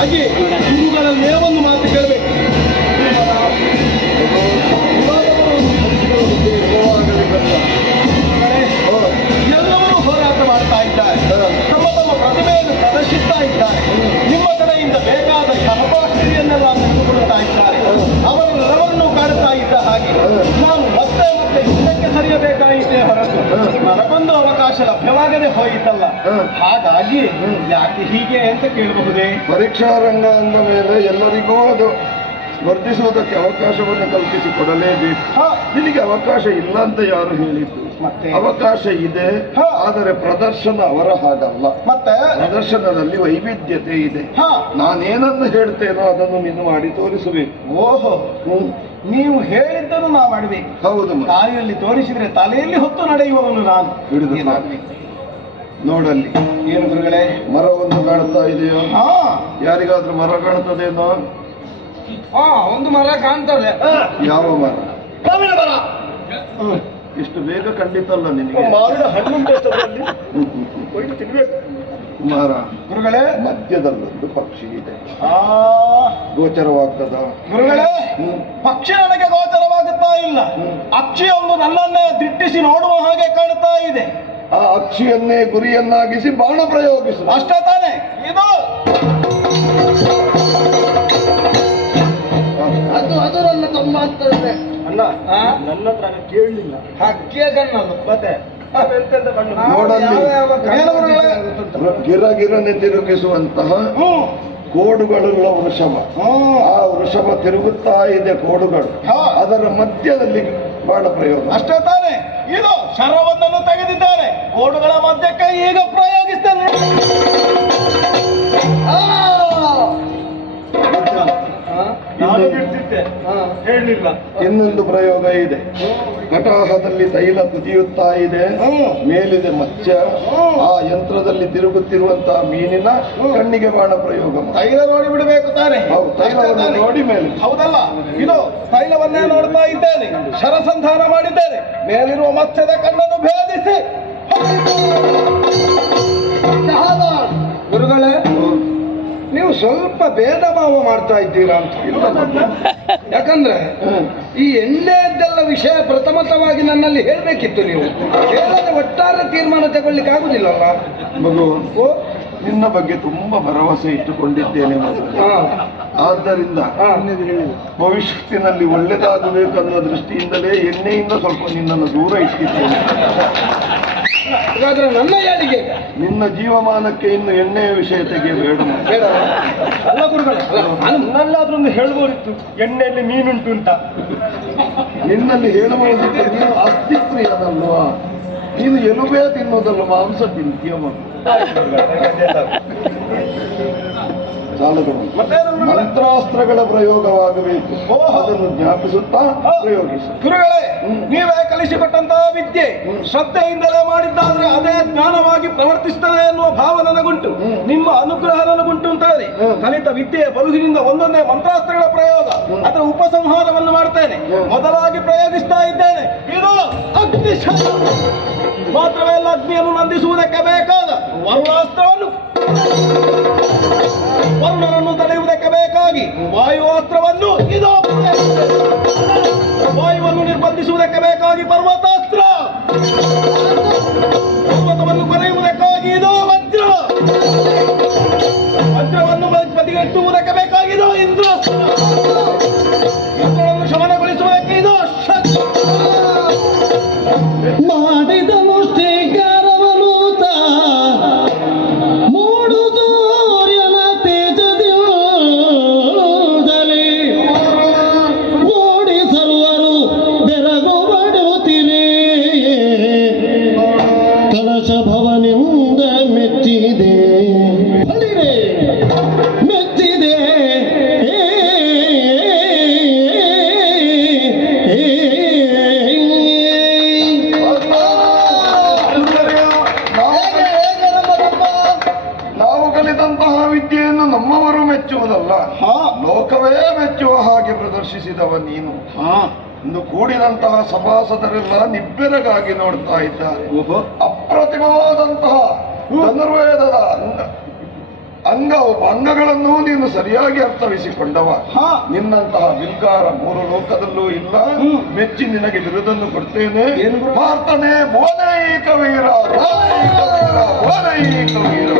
Allí. ಲಭ್ಯವಾಗದೆ ಹೋಯಿತಲ್ಲ. ಹಾಗಾಗಿ ಯಾಕೆ ಹೀಗೆ ಅಂತ ಕೇಳಬಹುದೇ? ಪರೀಕ್ಷಾ ರಂಗ ಅಂದ ಮೇಲೆ ಎಲ್ಲರಿಗೂ ಅದು ಸ್ಪರ್ಧಿಸುವುದಕ್ಕೆ ಅವಕಾಶವನ್ನು ಕಲ್ಪಿಸಿ ಕೊಡಲೇಬೇಕು ಹಾ. ನಿನಗೆ ಅವಕಾಶ ಇಲ್ಲ ಅಂತ ಯಾರು ಹೇಳಿದ್ದು? ಮತ್ತೆ? ಅವಕಾಶ ಇದೆ. ಆದರೆ ಪ್ರದರ್ಶನ ಅವರ ಹಾಗಲ್ಲ. ಮತ್ತೆ? ಪ್ರದರ್ಶನದಲ್ಲಿ ವೈವಿಧ್ಯತೆ ಇದೆ. ಹಾ. ನಾನೇನನ್ನು ಹೇಳ್ತೇನೋ ಅದನ್ನು ನೀನು ಮಾಡಿ ತೋರಿಸಬೇಕು. ಓಹೋ. ಹ್ಮ್. ನೀವು ಹೇಳಿದ್ದನ್ನು ನಾ ಮಾಡಬೇಕು. ಹೌದು ತಾಯಿಯಲ್ಲಿ ತೋರಿಸಿದ್ರೆ ತಲೆಯಲ್ಲಿ ಹೊತ್ತು ನಡೆಯುವವನು ನಾನು. ಹಿಡಿದು? ನೋಡಲ್ಲಿ. ಏನು ಗುರುಗಳೇ ಮರವನ್ನು ಕಾಣ್ತಾ ಇದೆಯೋ? ಹಾ. ಯಾರಿಗಾದ್ರೂ ಮರ ಕಾಣ್ತದೇನೋ? ಹಾ ಒಂದು ಮರ ಕಾಣ್ತದೆ. ಯಾವ ಮರ? ಮಾವಿನ ಮರ. ಇಷ್ಟು ಬೇಗ ಖಂಡಿತಲ್ಲ ನಿನಗೆ. ಮಾವಿನ. ತಿನ್ಬೇಕು. ಕುಮಾರ ಗುರುಗಳೇ. ಮಧ್ಯದಲ್ಲೊಂದು ಪಕ್ಷಿ ಇದೆ. ಆ ಗೋಚರವಾಗ್ತದ? ಗುರುಗಳೇ ಪಕ್ಷಿ ನನಗೆ ಗೋಚರವಾಗುತ್ತಾ ಇಲ್ಲ. ಪಕ್ಷಿ ಒಂದು ನನ್ನನ್ನೇ ದಿಟ್ಟಿಸಿ ನೋಡುವ ಹಾಗೆ ಕಾಣ್ತಾ ಇದೆ. ಆ ಅಕ್ಷಿಯನ್ನೇ ಗುರಿಯನ್ನಾಗಿಸಿ ಬಾಣ ಪ್ರಯೋಗಿಸು. ಅಷ್ಟೇ ತಾನೆ. ಇದು. ಅದು ಅದರಲ್ಲ ತಮ್ಮ ಅಂತ ಇದೆ. ಅಣ್ಣ ನನ್ನ ಹತ್ರ ಕೇಳಲಿಲ್ಲ. ಹಕ್ಕಿಯ ಮತ್ತೆ ಕಣ್ಣು ನೋಡಲ್ಲಿ. ಗಿರ ಗಿರನೆ ತಿರುಗಿಸುವಂತಹ ಹ್ಮ್ ಕೋಡುಗಳುಳ್ಳ ವೃಷಭ. ಹ್ಮ್ ಆ ವೃಷಭ ತಿರುಗುತ್ತಾ ಇದೆ ಕೋಡುಗಳು. ಹಾ. ಅದರ ಮಧ್ಯದಲ್ಲಿ ಬಾಣ ಪ್ರಯೋಗ. ಅಷ್ಟೇ ತಾನೆ. ಇದು. ಶರವೊಂದನ್ನು ತೆಗೆದಿದ್ದಾರೆ. ಓಡುಗಳ ಮಧ್ಯಕ್ಕೆ ಈಗ ಪ್ರಯೋಗಿಸ್ತೇನೆ. ಹೇಳಲಿಲ್ಲ ಇನ್ನೊಂದು ಪ್ರಯೋಗ ಇದೆ. ಕಟಾಹದಲ್ಲಿ ತೈಲ ಕುದಿಯುತ್ತಾ ಇದೆ. ಮೇಲಿದೆ ಮಚ್ಚ. ಆ. ಯಂತ್ರದಲ್ಲಿ ತಿರುಗುತ್ತಿರುವಂತಹ ಮೀನಿನ ಕಣ್ಣಿಗೆ ಬಾಣ ಪ್ರಯೋಗ. ತೈಲ ನೋಡಿ ಬಿಡಬೇಕು ತಾನೆ. ತೈಲವನ್ನು ನೋಡಿ ಮೇಲೆ. ಹೌದಲ್ಲ? ಇದು ತೈಲವನ್ನೇ ನೋಡ್ತಾ ಇದ್ದೇನೆ. ಶರಸಂಧಾನ ಮಾಡಿದ್ದೇನೆ. ಮೇಲಿರುವ ಮತ್ಸ್ಯದ ಕಣ್ಣನ್ನು ಭೇದಿಸಿ. ಗುರುಗಳೇ ನೀವು ಸ್ವಲ್ಪ ಭೇದ ಭಾವ ಮಾಡ್ತಾ ಇದ್ದೀರಾ ಅಂತ ಇಲ್ಲ ಯಾಕಂದ್ರೆ. ಈ ಎಣ್ಣೆದ್ದೆಲ್ಲ ವಿಷಯ ಪ್ರಥಮತವಾಗಿ ನನ್ನಲ್ಲಿ ಹೇಳಬೇಕಿತ್ತು ನೀವು. ಹೇಳದೆ ಒಟ್ಟಾರೆ ತೀರ್ಮಾನ ತಗೊಳ್ಳಿಕ್ಕೆ ಆಗುದಿಲ್ಲಲ್ಲ? ಮಗು ನಿನ್ನ ಬಗ್ಗೆ ತುಂಬಾ ಭರವಸೆ ಇಟ್ಟುಕೊಂಡಿದ್ದೇನೆ ಆದ್ದರಿಂದ ಭವಿಷ್ಯತ್ತಿನಲ್ಲಿ ಒಳ್ಳೆದಾಗಬೇಕನ್ನೋ ದೃಷ್ಟಿಯಿಂದಲೇ ಎಣ್ಣೆಯಿಂದ ಸ್ವಲ್ಪ ನಿನ್ನನ್ನು ದೂರ ಇಟ್ಟಿದ್ದೇನೆ. ಹಾಗಾದ್ರೆ ನನ್ನ ಯಾರಿಗೆ ನಿನ್ನ ಜೀವಮಾನಕ್ಕೆ ಇನ್ನು ಎಣ್ಣೆಯ ವಿಷಯ ತೆಗೆಯಬೇಡ. ಬೇಡ. ಅಲ್ಲ ಗುರುಗಳೇ ನನ್ನಲ್ಲಾದ್ರೂ ಒಂದು ಹೇಳ್ಬೋದಿತ್ತು ಎಣ್ಣೆಯಲ್ಲಿ ಮೀನುಂಟು ಅಂತ. ನಿನ್ನಲ್ಲಿ ಹೇಳಬಹುದು ನೀನು ಅಸ್ತಿತ್ವಿಯದಲ್ವಾ ನೀನು ಎಲುಬೇ ತಿನ್ನೋದಲ್ಲ ಮಾಂಸ ತಿಂತೀಯ ಸಾಲದು? ಮಂತ್ರಾಸ್ತ್ರಗಳ ಪ್ರಯೋಗವಾಗಬೇಕು. ಅದನ್ನು ಜ್ಞಾಪಿಸುತ್ತಾ ಪ್ರಯೋಗಿಸು. ಗುರುಗಳೇ. ನೀವೇ ಕಲಿಸಿಕೊಟ್ಟಂತಹ ವಿದ್ಯೆ. ಶ್ರದ್ಧೆಯಿಂದಲೇ ಮಾಡಿದ್ದಾದ್ರೆ ಅದೇ ಜ್ಞಾನವಾಗಿ ಪ್ರವರ್ತಿಸ್ತದೆ ಎನ್ನುವ ಭಾವ ನನಗುಂಟು. ನಿಮ್ಮ ಅನುಗ್ರಹ ನನಗುಂಟು ಅಂತಾರೆ ಹೇಳಿ ಕಲಿತ ವಿದ್ಯೆಯ ಬಲುಹಿನಿಂದ ಒಂದೊಂದೇ ಮಂತ್ರಾಸ್ತ್ರಗಳ ಪ್ರಯೋಗ, ಅದರ ಉಪಸಂಹಾರವನ್ನು ಮಾಡ್ತೇನೆ. ಮೊದಲಾಗಿ ಪ್ರಯೋಗಿಸ್ತಾ ಇದ್ದೇನೆ. ಇದು ಅಗ್ನಿ ಮಾತ್ರವೇ ಅಲ್ಲ, ಅಗ್ನಿಯನ್ನು ನಂದಿಸುವುದಕ್ಕೆ ಬೇಕಾದ ವರುಣಾಸ್ತ್ರವನ್ನು. ವರುಣನನ್ನು ತಡೆಯುವುದಕ್ಕೆ ಬೇಕಾಗಿ ನಿರ್ಬಂಧಿಸುವುದಕ್ಕೆ ಬೇಕಾಗಿ ಪರ್ವತಾಸ್ತ್ರ ಪರ್ವತವನ್ನು ಕೊರೆಯುವುದಕ್ಕಾಗಿ ಇದು ವಜ್ರ. ವಜ್ರವನ್ನು ಬದಿಗಟ್ಟುವುದಕ್ಕೆ ಬೇಕಾಗಿ ಇಂದ್ರಾಸ್ತ್ರ. ಸಭವನಿಂದ ಮೆಚ್ಚಿದೆ ಮೆಚ್ಚಿದೆ ನಾವು ಕಲಿತಂತಹ ವಿದ್ಯೆಯನ್ನು ನಮ್ಮವರು ಮೆಚ್ಚುವುದಲ್ಲ. ಲೋಕವೇ ಮೆಚ್ಚುವ ಹಾಗೆ ಪ್ರದರ್ಶಿಸಿದವ ನೀನು. ಹಾ. ಇಂದು ಕೂಡಿದಂತಹ ಸಭಾಸದರೆಲ್ಲ ನಿಬ್ಬೆರಗಾಗಿ ನೋಡ್ತಾ ಇದ್ದಾರೆ ಅಪ್ರತಿಮವಾದಂತಹ ಧನುರ್ವೇದದ ಅಂಗ ಅಂಗ ಅಂಗಗಳನ್ನು ನೀನು ಸರಿಯಾಗಿ ಅರ್ಥವಿಸಿಕೊಂಡವ ಹಾ ನಿನ್ನಂತಹ ವಿಲ್ಕಾರ ಮೂರು ಲೋಕದಲ್ಲೂ ಇಲ್ಲ. ಮೆಚ್ಚಿ ನಿನಗೆ ಬಿರುದನ್ನು ಕೊಡ್ತೇನೆ ಏನು ಬೋಧೈಕ ವೀರ ವೀರ